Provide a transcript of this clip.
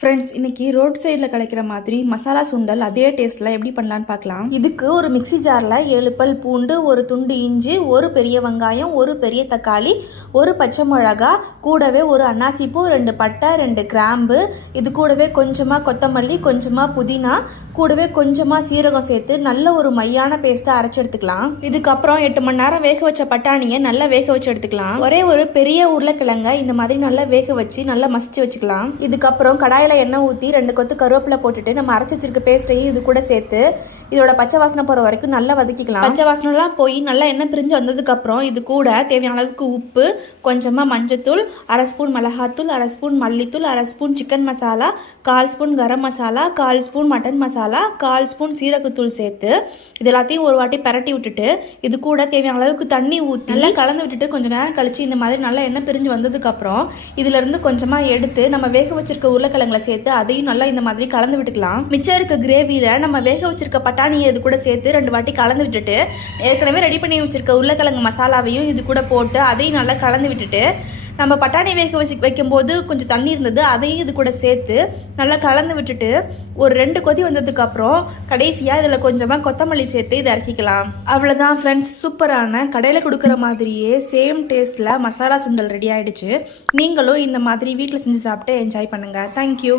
Friends, இன்னைக்கு road சைடில் கிடைக்கிற மாதிரி மசாலா சுண்டல் அதே டேஸ்ட்டில் எப்படி பண்ணலான்னு பார்க்கலாம். இதுக்கு ஒரு மிக்சி ஜாரில் 7 பல் பூண்டு, ஒரு துண்டு இஞ்சி, ஒரு பெரிய வெங்காயம், ஒரு பெரிய தக்காளி, ஒரு பச்சை மிளகா, கூடவே ஒரு அன்னாசிப்பூ, 2 பட்டை, 2 கிராம்பு, இது கூடவே கொஞ்சமாக கொத்தமல்லி, கொஞ்சமாக புதினா, கூடவே கொஞ்சமாக சீரகம் சேர்த்து நல்ல ஒரு மையான பேஸ்ட்டை அரைச்சி எடுத்துக்கலாம். இதுக்கப்புறம் 8 மணி நேரம் வேக வச்ச பட்டாணியை நல்லா வேக வச்சு எடுத்துக்கலாம். ஒரே ஒரு பெரிய உருளைக்கிழங்க இந்த மாதிரி நல்லா வேக வச்சு நல்லா மசிச்சு வச்சுக்கலாம். இதுக்கப்புறம் கடாயில் எண்ணெய் ஊற்றி 2 கொத்து கருவேப்பிலை போட்டுட்டு நம்ம அரைச்சி வச்சிருக்க பேஸ்ட்டையும் இது கூட சேர்த்து இதோட பச்சை வாசனை போகிற வரைக்கும் நல்லா வதக்கிக்கலாம். பச்சை வாசனைலாம் போய் நல்லா எண்ணெய் பிரிஞ்சு வந்ததுக்கப்புறம் இது கூட தேவையான அளவுக்கு உப்பு, கொஞ்சமாக மஞ்சத்தூள், 1/2 ஸ்பூன் மிளகாத்தூள், 1/2 ஸ்பூன் மல்லித்தூள், 1/2 spoon chicken masala, 1/4 spoon garam masala, 1/4 spoon mutton masala, 1/4 spoon சீரகத்தூள் சேர்த்து இது எல்லாத்தையும் ஒரு வாட்டி பரட்டி விட்டுட்டு இது கூட தேவையான அளவுக்கு தண்ணி ஊற்றி நல்லா கலந்து விட்டுட்டு கொஞ்சம் நேரம் கழிச்சு இந்த மாதிரி நல்லா எண்ணெய் பிரிஞ்சு வந்ததுக்கப்புறம் இதுல இருந்து கொஞ்சமாக எடுத்து நம்ம வேக வச்சிருக்க உருளைக்கிழங்குல சேர்த்து அதையும் நல்லா இந்த மாதிரி கலந்து விட்டுக்கலாம். மிச்சம் இருக்க கிரேவியில நம்ம வேக வச்சிருக்க பட்டாணியை இது கூட சேர்த்து 2 வாட்டி கலந்து விட்டுட்டு ஏற்கனவே ரெடி பண்ணி வச்சிருக்க உருளைக்கிழங்கு மசாலாவையும் இது கூட போட்டு அதையும் நல்லா கலந்து விட்டுட்டு நம்ம பட்டாணி வேக வைக்கும்போது கொஞ்சம் தண்ணி இருந்தது அதையும் இது கூட சேர்த்து நல்லா கலந்து விட்டுட்டு ஒரு 2 கொதி வந்ததுக்கு அப்புறம் கடைசியாக இதில் கொஞ்சமாக கொத்தமல்லி சேர்த்து இதை இறக்கிக்கலாம். அவ்வளோதான் ஃப்ரெண்ட்ஸ், சூப்பரான கடையில் கொடுக்குற மாதிரியே சேம் டேஸ்ட்டில் மசாலா சுண்டல் ரெடி ஆகிடுச்சு. நீங்களும் இந்த மாதிரி வீட்டில் செஞ்சு சாப்பிட்டு என்ஜாய் பண்ணுங்கள். தேங்க்யூ.